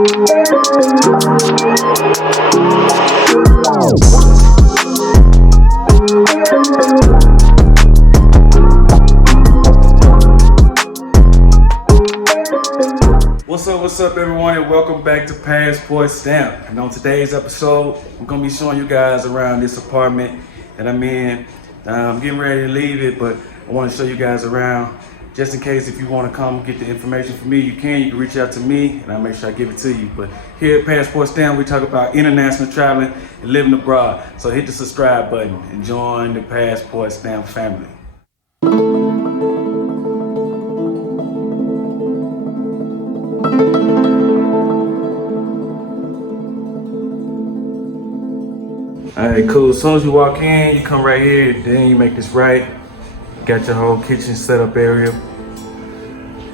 What's up everyone, and welcome back to Passport Stamp. And on today's episode, I'm gonna be showing you guys around this apartment that I'm in. I'm getting ready to leave it, but I want to show you guys around. Just in case if you want to come get the information from me, you can reach out to me and I'll make sure I give it to you. But here at Passport Stamp, we talk about international traveling and living abroad. So hit the subscribe button and join the Passport Stamp family. Alright, cool. As soon as you walk in, you come right here, then you make this right. You got your whole kitchen setup area.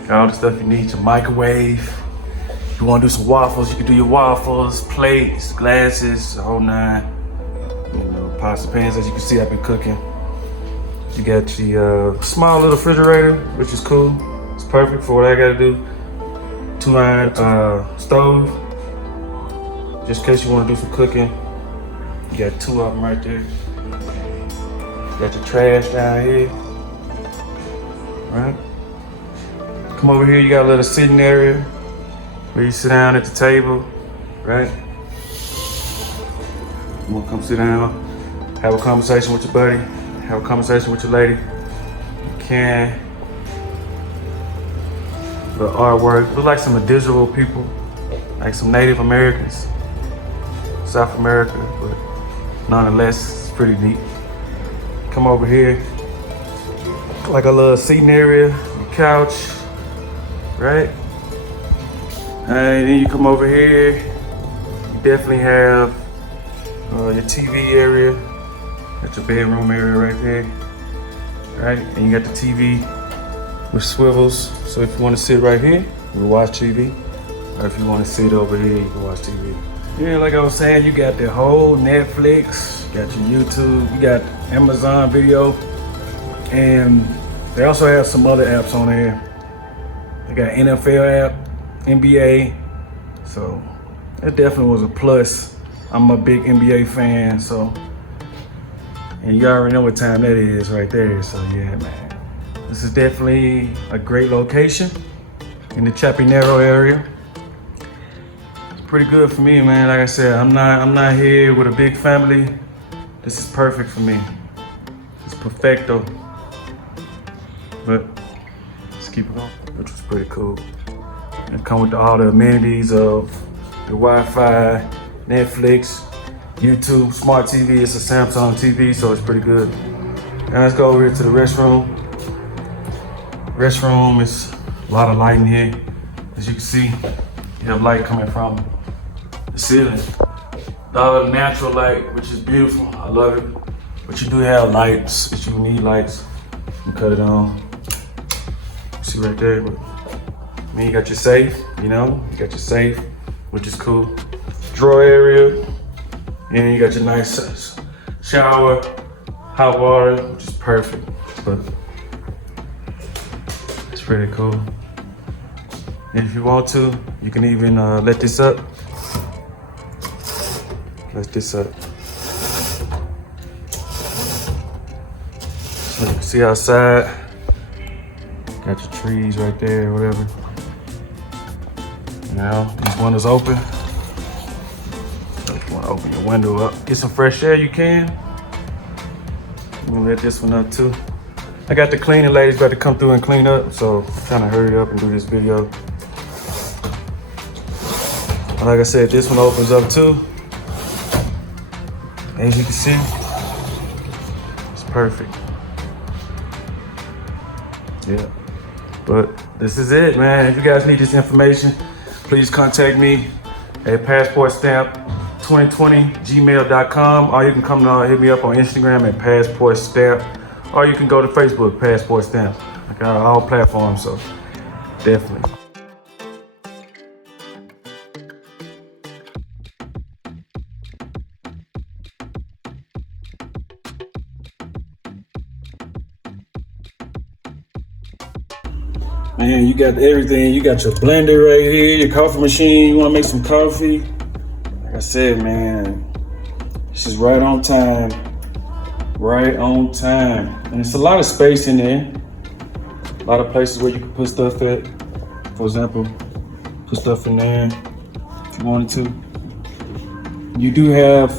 Got all the stuff you need, your microwave. If you want to do some waffles, you can do your waffles, plates, glasses, the whole nine. You know, pots and pans, as you can see, I've been cooking. You got your small little refrigerator, which is cool. It's perfect for what I gotta do. 2-iron stove, just in case you want to do some cooking. You got 2 of them right there. You got your trash down here. Right? Come over here, you got a little sitting area where you sit down at the table, right? You wanna come sit down, have a conversation with your buddy, have a conversation with your lady. You can. The artwork, look like some individual people, like some Native Americans, South America, but nonetheless, it's pretty neat. Come over here, like a little seating area, your couch, right? And then you come over here, you definitely have your TV area, got your bedroom area right there, right? And you got the TV with swivels, so if you want to sit right here, you can watch TV, or if you want to sit over here, you can watch TV. Yeah, like I was saying, you got the whole Netflix, you got your YouTube, you got Amazon Video, and they also have some other apps on there. They got NFL app, NBA, so that definitely was a plus. I'm a big NBA fan, so, and you already know what time that is right there, so yeah, man. This is definitely a great location in the Chapinero area. It's pretty good for me, man. Like I said, I'm not here with a big family. This is perfect for me. It's perfecto. But let's keep it going, which was pretty cool. And come with all the amenities of your Wi-Fi, Netflix, YouTube, smart TV. It's a Samsung TV, so it's pretty good. Now let's go over here to the restroom. Restroom is a lot of light in here. As you can see, you have light coming from the ceiling. All the natural light, which is beautiful. I love it. But you do have lights. If you need lights, you cut it on. See right there. But, I mean, you got your safe, you know? You got your safe, which is cool. Drawer area. And you got your nice shower, hot water, which is perfect. But it's pretty cool. And if you want to, you can even let this up. Let this up. So you can see outside. Got your trees right there, whatever. Now, these windows open. So if you want to open your window up, get some fresh air, you can. I'm gonna let this one up too. I got the cleaning ladies about to come through and clean up, so I'm trying to hurry up and do this video. But like I said, this one opens up too. As you can see, it's perfect. Yeah, but this is it, man. If you guys need this information, please contact me at passportstamp2020gmail.com, or you can come hit me up on Instagram at passportstamp, or you can go to Facebook, Passport Stamp. I got all platforms, so definitely. Man, you got everything. You got your blender right here, your coffee machine. You want to make some coffee? Like I said, man, this is right on time. Right on time. And it's a lot of space in there. A lot of places where you can put stuff at. For example, put stuff in there if you wanted to. You do have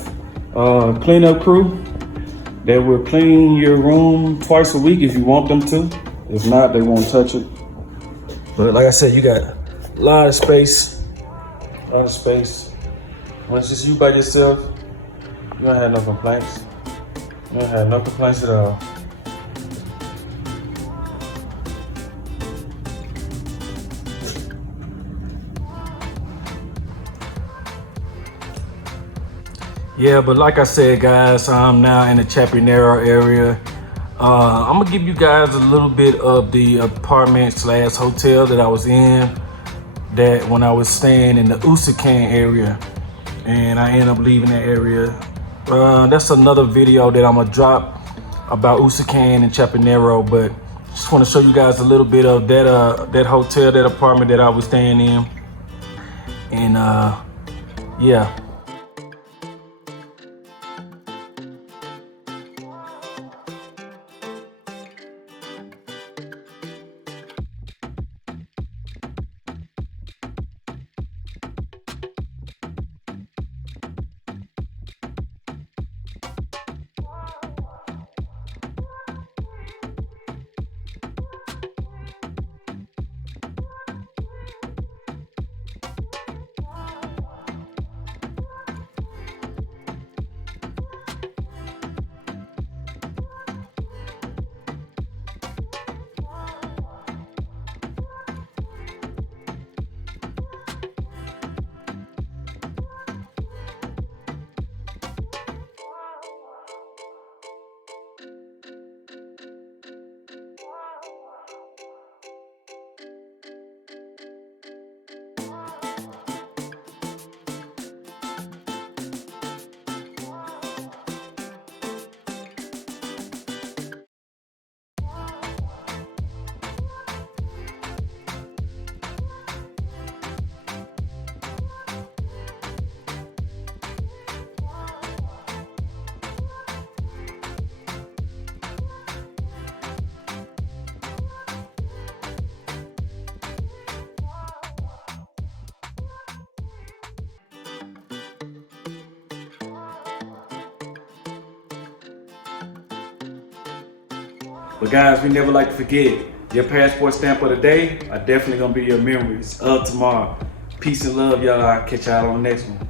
a cleanup crew that will clean your room twice a week if you want them to. If not, they won't touch it. But like I said, you got a lot of space. A lot of space. When it's just you by yourself, you don't have no complaints. You don't have no complaints at all. Yeah, but like I said, guys, I'm now in the Chapinero area. I'm gonna give you guys a little bit of the apartment slash hotel that I was in, that when I was staying in the Usacan area, and I ended up leaving that area. That's another video that I'm gonna drop about Usacan and Chapinero, but just want to show you guys a little bit of that hotel, that apartment that I was staying in, and yeah. But guys, we never like to forget, your passport stamp of the day are definitely gonna be your memories of tomorrow. Peace and love, y'all. I'll catch y'all on the next one.